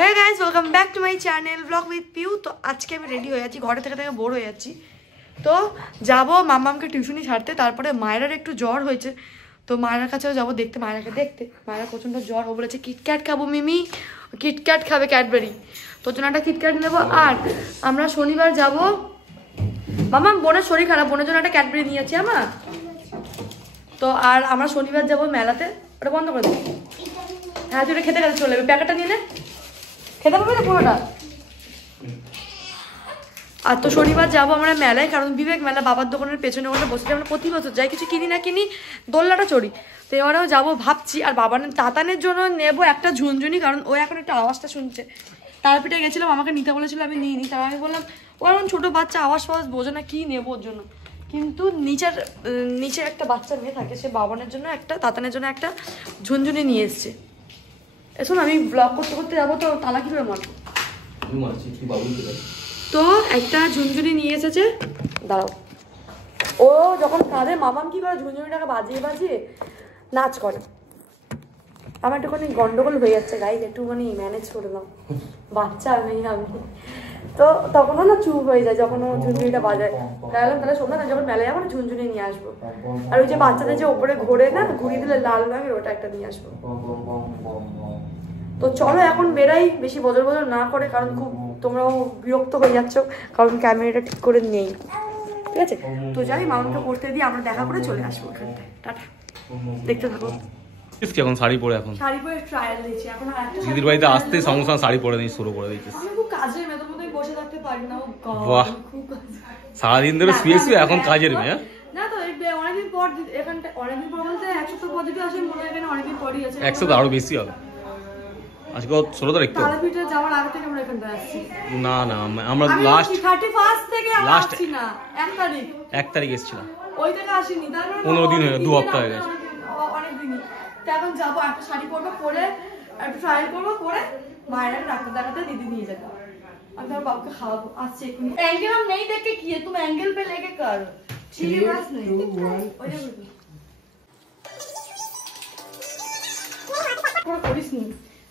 Hey guys, welcome back to my channel vlog with Piu। তো আজকে আমি ready হয়ে যাচ্ছি, ঘরে থেকে বোর হয়ে যাচ্ছি। তো যাবো মাম্মামকে টিউশনি ছাড়তে, তারপরে মায়ের একটু জ্বর হয়েছে, তো মায়ের কাছেও যাবো দেখতে, মায়েরাকে দেখতে। মায়ের প্রচণ্ড জ্বর, ও বলেছে কিটক্যাট খাবো মিমি, কিটক্যাট খাবে, ক্যাডবেরি, তোর জন্য একটা কিটক্যাট নেবো। আর আমরা শনিবার যাবো, মাম্মাম বোনের শরীর খারাপ, বোনের জন্য একটা ক্যাডবেরি নিয়েছি আমার। তো আর আমরা শনিবার যাবো মেলাতে, ওটা বন্ধ করে দেবো। হ্যাঁ তুই খেতে খেতে চলে যাবে, প্যাকেটটা নিয়ে নে, খেতে পারবে না পুরোটা। আর তো শনিবার যাবো আমরা মেলায়, কারণ বিবেক মেলা বাবার দোকানের পেছনে ওখানে বসে আমরা প্রতি বছর যাই, কিছু কিনি না কিনি, দোলনাটা চড়ি। তো এবারেও যাবো ভাবছি। আর বাবার তাতানের জন্য নেবো একটা ঝুনঝুনি, কারণ ও এখন একটা আওয়াজটা শুনছে। তারাপীঠে গেছিলাম, আমাকে নিতে বলেছিল, আমি নিয়ে নিই। তার আমি বললাম ও এখন ছোটো বাচ্চা, আওয়াজ ফাওয়াজ বোঝে না, কী নেবো ওর জন্য। কিন্তু নিচে একটা বাচ্চা মেয়ে থাকে, সে বাবানের জন্য একটা, তাতানের জন্য একটা ঝুনঝুনি নিয়ে এসছে। এখন আমি ব্লগ করতে করতে যাবো, তো তালা কি করে মারবো। তো একটা ঝুনঝুনি নিয়ে এসেছে, দাঁড়াও। ও যখন কাঁদে মামাম কি করে, ঝুনঝুনিটাকে বাজিয়ে বাজিয়ে নাচ করে। আমার একটুখানি গন্ডগোল হয়ে যাচ্ছে গাইজ, একটুখানি ম্যানেজ করে দাও, বাচ্চা আমি। তো তখনও না চুপ হয়ে যায় যখন ও ঝুনঝুনিটা বাজায়। তাহলে শোনো না, যখন মেলায় যাবো না ঝুনঝুনি নিয়ে আসবো। আর ওই যে বাচ্চাদের যে ওপরে ঘোরে না, ঘুরিয়ে দিলে লাল রঙের, ওটা একটা নিয়ে আসবো। তো চলো এখন বেরাই, বেশি বদল না করে, কারণ খুব তোমরাও বিরক্ত হয়ে যাচ্ছ, কারণ ক্যামেরাটা ঠিক করে নেই, ঠিক আছে। তো যাই, মামাকে পড়তে দিয়ে আমরা দেখা করে চলে আসবো ওখানটায়। টাটা, দেখতে থাকো। এখন শাড়ি পরে, এখন শাড়ি পরে ট্রায়াল দিয়েছি, এখন আর একটা দিদির বাড়িতে আসতে সঙ্গে সঙ্গে শাড়ি পরে নিয়ে শুরু করে দিয়েছিস। আমি খুব কাজের মেয়ে, তোমাদের বসে থাকতে পারি না। বাহ, সারাদিন ধরে শুয়ে শুয়ে এখন কাজের মেয়ে। না তো অনেকদিন পর এখানটা, অনেকদিন পর বলতে 100 তো পজিটিভ আসে, মনে হয় এখানে অনেকদিন পরই আছে। 100 তো আরো বেশি হবে, আজকে 16 তারিখ তো। তারাপীঠে যাওয়ার আগে থেকে আমরা এখানটা আসছি। না না, আমরা লাস্ট 31 থেকে আসছি না, 1 তারিখ এসেছিলাম। ওই থেকে আসিনি, তারপর 15 দিন হয়ে গেল, 2 সপ্তাহ হয়ে গেছে। অনেক দিনই। তো এখন যাবো, একটা শাড়ি পরবো, পরে একটা ট্রায়াল করবো, পরে মায়ের ডাক্তার দেখাতে দিদি নিয়ে যাবো। আমি তোমার বাবুকে খাওয়াবো, আসছে এক্ষুনি। एंगल हम नहीं देख के किए, तुम एंगल पे लेके कर, ठीक है बस नहीं। করিস নি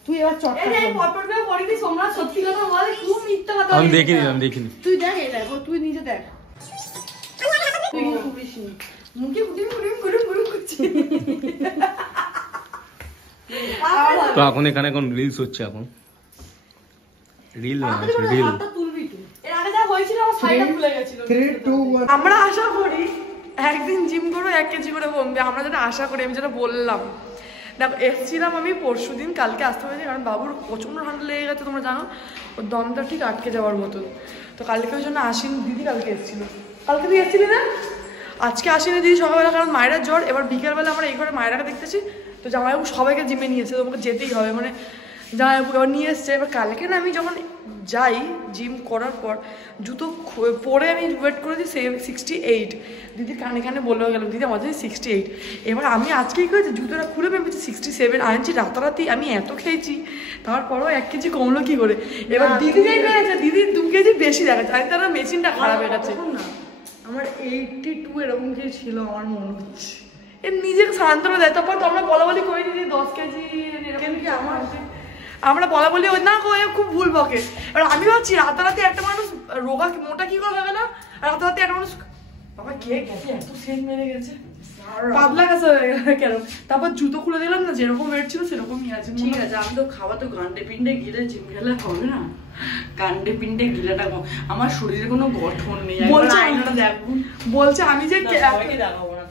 তুই, এবার চটকা এই ফটোটাও করিনি। তোমরা সত্যি কথা বলে, খুব মিথ্যা কথা। আমি দেখিনি। তুই দেখ, এই দেখো, তুই নিজে দেখ, তুই করিস নি, মুখে গুড়ুম করছিস। তো এখন এখানে এখন রিলস হচ্ছে, এখন রিল না রিল। এর আগে যা হয়েছিল আমার সাইডটা খুলে গেছিল। 3 2 1 আমরা আশা করি একদিন জিম করো 1 কেজি করে কমবে, আমরা যেটা আশা করি, আমি যেটা বললাম। দেখো এসেছিলাম আমি পরশুদিন, কালকে আসতে হয়েছে, কারণ বাবুর প্রচণ্ড ঠান্ডা লেগে গেছে, তোমরা জানো, ওর দমটা ঠিক আটকে যাওয়ার মতন। তো কালকে ওই জন্য আসিনি, দিদি কালকে এসেছিলো। কালকে তুই এসেছিলি না, আজকে আসিনি দিদি সকালবেলা, কারণ মায়েরা জ্বর। এবার বিকেলবেলা আমরা এই ঘরে মায়েরাকে দেখতেছি, তো জামাইবাবু সবাইকে জিমে নিয়ে এসেছে, তোমাকে যেতেই হবে, মানে জামাইবাবু এবার নিয়ে এসছে। এবার কালকে না আমি যখন যাই জিম করার পর, জুতো পরে আমি ওয়েট করেছি 68, দিদির কানে কানে বলেও গেলাম দিদি আমার 68। এবার আমি আজকেই করেছি, জুতোটা খুলে ভেবেছি 67 আনছি, রাতারাতি আমি এত খেয়েছি, তারপরও 1 কেজি কমলো কি করে। এবার দিদি যেই পেয়েছে, দিদি 2 কেজি বেশি দেখাচ্ছে, আমি তারা মেশিনটা খারাপ হয়ে গেছে না। আমার 82 এরকম কিছু ছিল আমার মনে হচ্ছে। এর নিজেকে সান্ত্বনা দেয়, তারপর তো আমরা বলা বলি করি দিদি 10 কেজি এরকম কি আমরা বলা বলি ওই না, খুব ভুল বকে। এবার আমি ভাবছি রাতারাতি একটা মানুষ রোগা মোটা কি করে হবে না, রাতারাতি একটা মানুষ বাবা কে এত সেন্ট মেরে গেছে, পাতলা গেছে কেন। তারপর জুতো খুলে দিলাম না, যেরকম ওয়েট ছিল সেরকমই আছে। ঠিক আছে, আমি তো খাওয়া তো গান্ডে পিন্ডে গিলে জিম খেলে হবে না, গান্ডে পিন্ডে গিলাটা আমার শরীরে কোনো গঠন নেই। বলছে আমি যে দেখাবো না,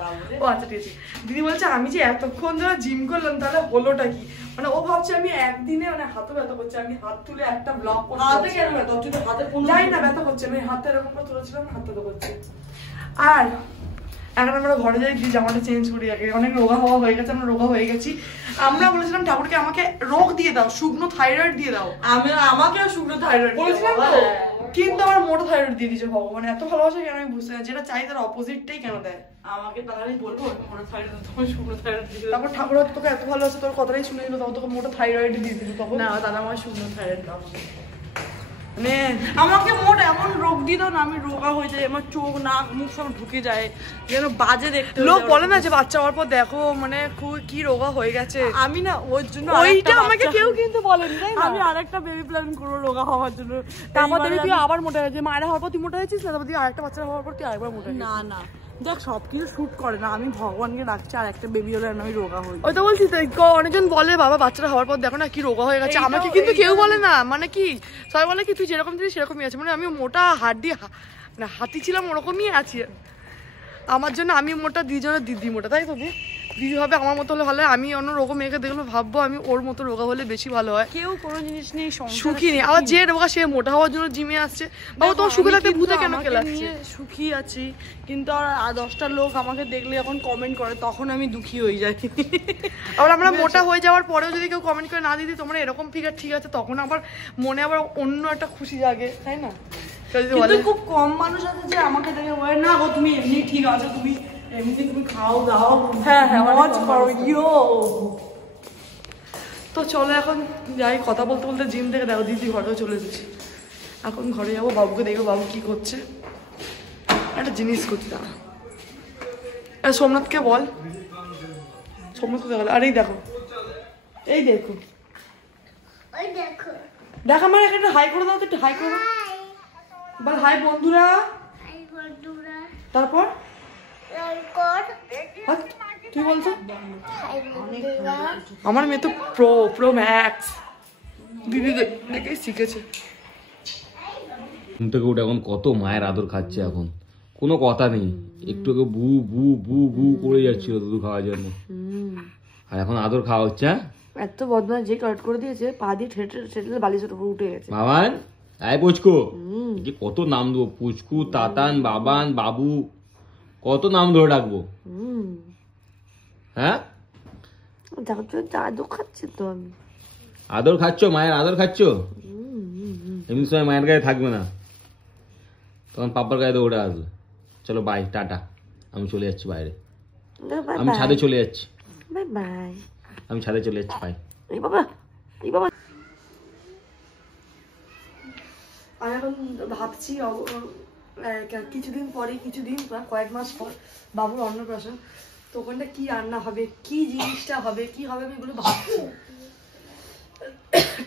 ও আচ্ছা ঠিক আছে। দিদি বলছে আমি যে এতক্ষণ ধরে জিম করলাম, তাহলে হলোটা কি, মানে ও ভাবছে আমি একদিনে মানে হাতও ব্যথা করছে, আমি হাত তুলে একটা ব্লক করতে হাতে কেন ব্যথা হচ্ছে, তো হাতে কোনো যাই না ব্যথা করছে, আমি হাতে এরকম করে তুলেছিলাম, হাত ব্যথা করছে। আর এখন আমরা ঘরে যাই, জামাটা চেঞ্জ করি, আগে অনেক রোগা হওয়া হয়ে গেছে, আমরা রোগা হয়ে গেছি। আমরা বলেছিলাম ঠাকুরকে আমাকে রোগ দিয়ে দাও, শুকনো থাইরয়েড দিয়ে দাও। আমাকে শুকনো থাইরয়েড বলেছিলাম তো, কিন্তু আমার মোটো থাইরয়েড দিয়ে দিয়েছে ভগবান। এত ভালোবাসা কেন আমি বুঝতে না, যেটা চাই তার অপোজিটটাই কেন দেয় আমাকে। তাহলে বলবো মোটো থাইরয়েড, তোমার শুকনো থাইরয়েড দিয়ে দাও। তারপর ঠাকুর তোকে এত ভালোবাসে, তোর কথাটাই শুনে দিল, তখন তোকে মোটো থাইরয়েড দিয়ে দিল। তখন না দাদা আমার শুকনো থাইরয়েড দাও। মানে আমাকে মোট এমন রোগ দিত না, আমি রোগা হয়ে যাই, আমার চোখ নাক মুখ সব ঢুকে যায়, যেন বাজে দেখতে। লোক বলে না যে বাচ্চা হওয়ার পর দেখো মানে কি রোগা হয়ে গেছে। আমি না ওর জন্য ওইটা আমাকে কেউ কিন্তু বলেনি, তাই না? আমি আরেকটা বেবি প্ল্যান করবো রোগা হওয়ার জন্য। তারপর দেখবি তুই আবার মোটা হয়েছে, মায়েরা হওয়ার পর তুই মোটা হয়েছিস না, তারপর তুই আরেকটা বাচ্চা হওয়ার পর তুই আরেকবার মোটা হয়েছিস। না না দেখ সব কিছু শুট করে না, আমি ভগবানকে ডাকছি আর একটা বেবি হলে আমি রোগা হই। ওই তো বলছি তো, অনেকজন বলে বাবা বাচ্চাটা হওয়ার পর দেখো না কি রোগা হয়ে গেছে, আমাকে কিন্তু কেউ বলে না। মানে কি সবাই বলে কি তুই যেরকম ছিলিস সেরকমই আছে, মানে আমি মোটা হাড্ডি না হাতি ছিলাম ওরকমই আছি। আমার জন্য আমি মোটা, দুজনের দিদি মোটা, তাই তো দিদি হবে আমার মতো হলে ভালো হয়। আমি অন্য রোগা মেয়েকে দেখলে ভাববো আমি ওর মতো রোগা হলে বেশি ভালো হয়। কেউ কোনো জিনিস নিয়ে সুখী নেই, আবার যে রোগা সে মোটা হওয়ার জন্য জিমে আসছে। বাবা তোমার সুখে থাকতে ভূতে কেন খেলাচ্ছে? সুখী আছি, কিন্তু আর 10টা লোক আমাকে দেখলে যখন কমেন্ট করে তখন আমি দুঃখী হয়ে যাই। আবার আমরা মোটা হয়ে যাওয়ার পরেও যদি কেউ কমেন্ট করে না দিদি তোমরা এরকম ফিগার ঠিক আছে, তখন আবার মনে আবার অন্য একটা খুশি জাগে, তাই না? কিন্তু খুব কম মানুষ আছে যে আমাকে দেখে বলে না গো তুমি এমনি ঠিক আছো, তুমি এমনি তুমি খাও দাও, হ্যাঁ মজ করো ইয়ো। তো চলো এখন যাই, কথা বলতে বলতে জিম থেকে দেখো দিদি ঘরেও চলে এসেছি। এখন ঘরে যাবো, বাবুকে দেখবো বাবু কি করছে, একটা জিনিস করছে। দাঁড়া সোমনাথকে বল, সোমনাথকে দেখো। আর এই দেখো, এই দেখো দেখ আমার একটা হাই করে দাও তো, একটু হাই করে দাও বল। হাই বন্ধুরা, তারপর তুই বলছো আমার মেয়ে তো প্রো ম্যাক্স, দিদি দেখে শিখেছে। ঘুম থেকে উঠে এখন কত মায়ের আদর খাচ্ছে, এখন কোনো কথা নেই, একটু বু বু বু বু করে যাচ্ছিল দুধ খাওয়ার জন্য, আর এখন আদর খাওয়া হচ্ছে। এত বদমাশ যে কাট করে দিয়েছে, পা দিয়ে ঠেটে বালিশের উপর উঠে গেছে। বাবান আয় পুচকু, কত নাম দেবো, পুচকু তাতান বাবান বাবু, কত নাম ধরে ডাকবো? হ্যাঁ আদর খাচ্ছি তো আমি। আদর খাচ্ছ, মায়ের আদর খাচ্ছ? এমনি সময় মায়ের গায়ে থাকবে না, তখন পাপার গায়ে তো ওঠে আসবে। চলো বাই, টাটা, আমি চলে যাচ্ছি বাইরে, আমি ছাদে চলে যাচ্ছি, বাই বাই, আমি ছাদে চলে যাচ্ছি, বাই। এই বাবা, এই বাবা। আমি এখন ভাবছি কিছুদিন পরে, কয়েক মাস পর বাবুর অন্নপ্রাশন, তো ওখানটা কি রান্না হবে, কি জিনিসটা হবে, কি হবে আমি এগুলো ভাবছি।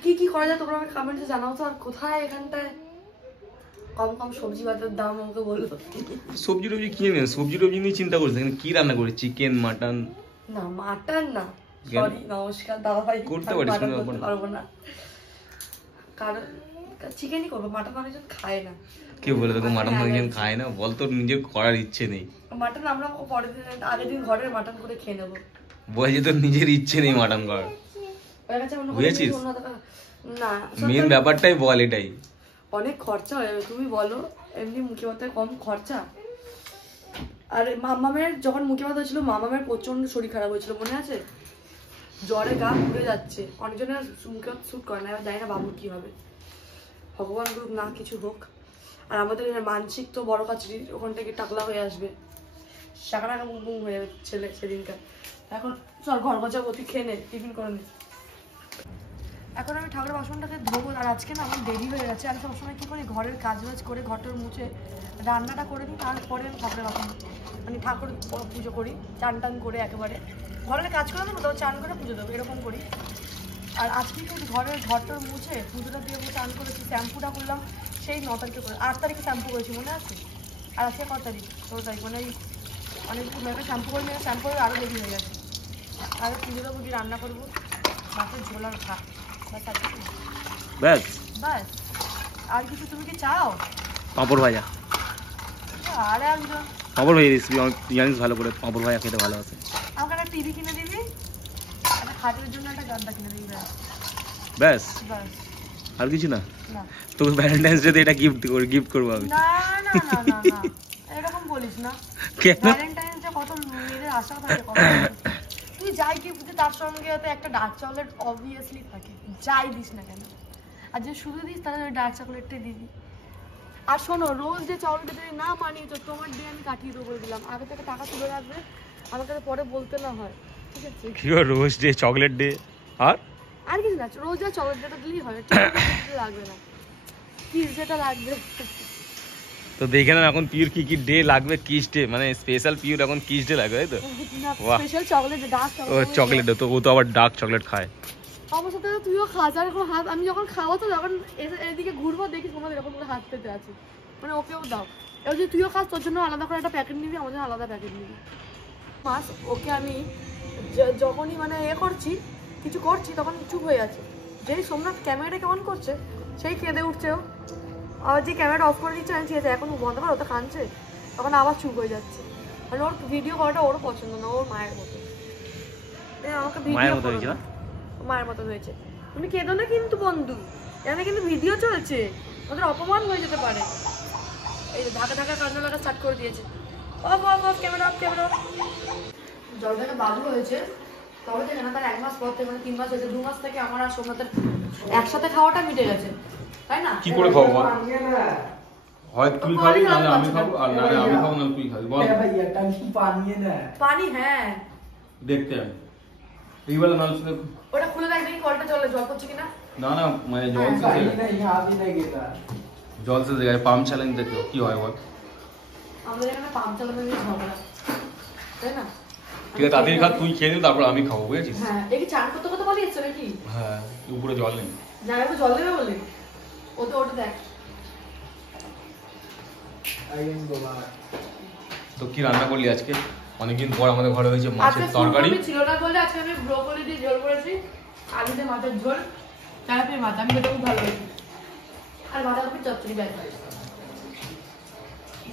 কি কি করা যায় তোমরা আমাকে কমেন্টে জানাও তো। আর কোথায় এখানটায় কম সবজি বাজার দাম আমাকে বললো। সবজি টবজি কিনে নেন, সবজি টবজি নিয়ে চিন্তা করছে, কি রান্না করে, চিকেন মাটন? না মাটন না, সরি নমস্কার দাদা ভাই, করতে পারিস পারবো না, কারণ চিকেনই করবো, মাটন অনেকজন খায় না। কে বলে তোকে মাটন অনেকজন খায় না? বল, তোর নিজের করার ইচ্ছে নেই। মাটন আমরা পরের দিন আগের দিন ঘরের মাটন করে খেয়ে নেবো। বলছি তোর নিজের ইচ্ছে নেই মাটন করার, বুঝেছিস? না মেন ব্যাপারটাই বল, এটাই। অনেক খরচা হয়ে যাবে, তুমি বলো, এমনি মুখে ভাতায় কম খরচা। আর মামামের যখন মুখে ভাত হয়েছিল, মামামের প্রচন্ড শরীর খারাপ হয়েছিল, মনে আছে? জ্বরে গা ঘুরে যাচ্ছে, অনেকজনের মুখে ভাত স্যুট করে না, এবার জানি না বাবুর কি হবে, ভগবান করুক না কিছু হোক। আর আমাদের মানসিক তো বড় কাছে, ওখান থেকে টাকলা হয়ে আসবে, শাখাটা বুম হয়ে যাবে ছেলে সেদিনকার। এখন চল ঘর গজা অতি খেয়ে নে, টিফিন করে নে। এখন আমি ঠাকুরের বাসনটাকে ধোবো, আর আজকে না আমার দেরি হয়ে গেছে। আমি সবসময় কি করি, ঘরের কাজবাজ করে ঘরটার মুছে রান্নাটা করে দিই, তারপরে আমি ঠাকুরের বাসন মানে ঠাকুর পুজো করি, চান টান করে একেবারে ঘরের কাজ করে দেবো, তবে চান করে পুজো দেবো, এরকম করি। আর আজকে কি ঘরটার মুছে পুজোটা দিয়ে চান করেছি, শ্যাম্পুটা করলাম সেই 9 তারিখে করে, 8 তারিখে শ্যাম্পু করেছি, মনে আছে? আর আজকে কত তারিখ? 16 তারিখ, মানে অনেক মেয়েকে শ্যাম্পু করে নিয়ে শ্যাম্পু করে আরও দেরি হয়ে গেছে। আরও পুজো দেবো, দিয়ে রান্না করবো, মাছের ঝোল আর ভাত, ব্যাস বাস। আর কিছু তুমি কি চাও? পাঁপড় ভাজা, আরে একজন পাঁপড় ভাজা রেসিপি জানিস ভালো করে, পাঁপড় ভাজা খেতে ভালো আছে। আমাকে একটা টিভি কিনে দিবি, একটা খাটের জন্য একটা গাদ্দা কিনে দিবি, ব্যাস, বাস। আর কিছু না? না তোকে ভ্যালেন্টাইন্স ডে এটা গিফট করবো আমি। না না না না না এরকম বলিস না, ভ্যালেন্টাইন্স ডে কত মেয়েদের আশা থাকে, কত তুই যাই গিফট দিই তার সঙ্গে হয়তো একটা ডার্ক চকলেট অবভিয়াসলি থাকে, যাই দিস না কেন। আর যে শুধু দিস তাহলে ওই ডার্ক চকলেটটাই দিবি। আর শোনো, রোজ যে চকলেটটা যদি না মানিয়ে তো তোমার ডে আমি কাটিয়ে দেবো, বলে দিলাম। আগে থেকে টাকা তুলে রাখবে, আমাকে পরে বলতে না হয়, ঠিক আছে? কি রোজ ডে চকলেট ডে আর কিছু না, রোজ যা চকলেট ডেটা দিলেই হয়, ঠিক লাগবে না। কিস যেটা লাগবে। তো দেখে নাও এখন পিওর কি কি ডে লাগবে, কিস ডে মানে স্পেশাল পিওর এখন কিস ডে লাগবে, তাই তো? বাহ, স্পেশাল চকলেট, ডার্ক ও চকলেট, তো ও তো আবার ডার্ক চকলেট খায়। আমার সাথে তুইও খাস, আর এখন হাত আমি যখন খাবো তো যখন এদিকে ঘুরবো দেখি তোমার এরকম করে হাত পেতে আছে, মানে ওকেও দাও। এবার যদি তুইও খাস তোর জন্য আলাদা করে একটা প্যাকেট নিবি, আমার জন্য আলাদা প্যাকেট নিবি। মাস ওকে আমি যখনই মানে করছি কিছু করছি তখন চুপ হয়ে যাচ্ছে, যেই সোমনাথ ক্যামেরাটাকে অন করছে সেই কেঁদে উঠছে ও, আবার যে ক্যামেরাটা অফ করে দিচ্ছে ঠিক আছে এখন বন্ধ করে ওটা কাঁদছে, তখন আবার চুপ হয়ে যাচ্ছে। মানে ওর ভিডিও করাটা ওরও পছন্দ না, ওর মায়ের মতো। আমাকে ভিডিও মায়ের মতন হয়েছে। তুমি কেঁদো না কিন্তু বন্ধু, এখানে কিন্তু ভিডিও চলছে, ওদের অপমান হয়ে যেতে পারে। এই যে ঢাকা ঢাকা কান্না লাগা স্টার্ট করে দিয়েছে। Of of of, camera off, camera off. জলটাকে বাবু হয়েছে তবে থেকে না, তার 1 মাস পর থেকে মানে 3 মাস হয়েছে, 2 মাস থেকে আমার আর সোমনাথের একসাথে খাওয়াটা মিটে গেছে, তাই না? কি করে খাবো বল? হয় তুই খাবি নাহলে আমি খাবো, আর নাহলে আমি খাবো না তুই খাবি, বল। भैया टंकी पानी है ना, পানি, হ্যাঁ দেখতে আমি এইবেলা নাল শুনে ওটা খুলে দেখ দেখি কলটা জল করছে কিনা। না না মানে জল সে पानी नहीं यहाँ भी नहीं गिरा। জল সে জায়গায় পাম্প চ্যালেঞ্জ দেখো কি হয় বল। আমাদের এখানে পাম্প চালানো নিয়ে ঝগড়া, তাই না? ঠিক আছে তাড়াতাড়ি খা, তুই খেয়ে নে তারপর আমি খাবো, বুঝেছিস? হ্যাঁ, এই কি চান করতে করতে পালিয়ে এসছো নাকি? হ্যাঁ, উপরে জল নেই। জায়গায় জল দেবে বলে ওটা দেখ। তো কি রান্না করলি আজকে? অনেকদিন পর আমাদের ঘরে হয়েছে মাছের তরকারি। আজকে ছিল না বলে আজকে আমি ব্রোকলি দিয়ে ঝোল করেছি, আলু দিয়ে মাছের ঝোল, তেলাপিয়া মাছ, আমি খেতে খুব ভালোবাসি, আর বাঁধাকপির চচ্চড়ি ব্যাস।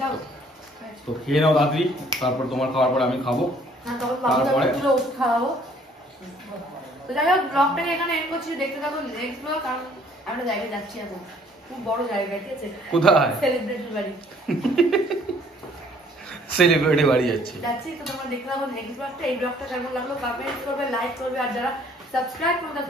যাও তো খেয়ে নাও তাড়াতাড়ি, তারপর তোমার খাওয়ার পরে আমি খাবো। হ্যাঁ, তখন বাবুকে ওষুধ খাওয়াবো। তো যাই হোক, ব্লগটাকে এখানে এন্ড করছি, দেখতে থাকো নেক্সট ব্লগ। কারণ আমরা জায়গায় যাচ্ছি এখন, খুব বড় জায়গা, ঠিক আছে? কোথায়? সেলিব্রিটি বাড়ি সেলিব্রিটি বাড়ি যাচ্ছি। তো তোমরা দেখতে থাকো নেক্সট ব্লগটা। এই ব্লগটা কেমন লাগলো কমেন্ট করবে, লাইক করবে, আর যারা সাবস্ক্রাইব করবে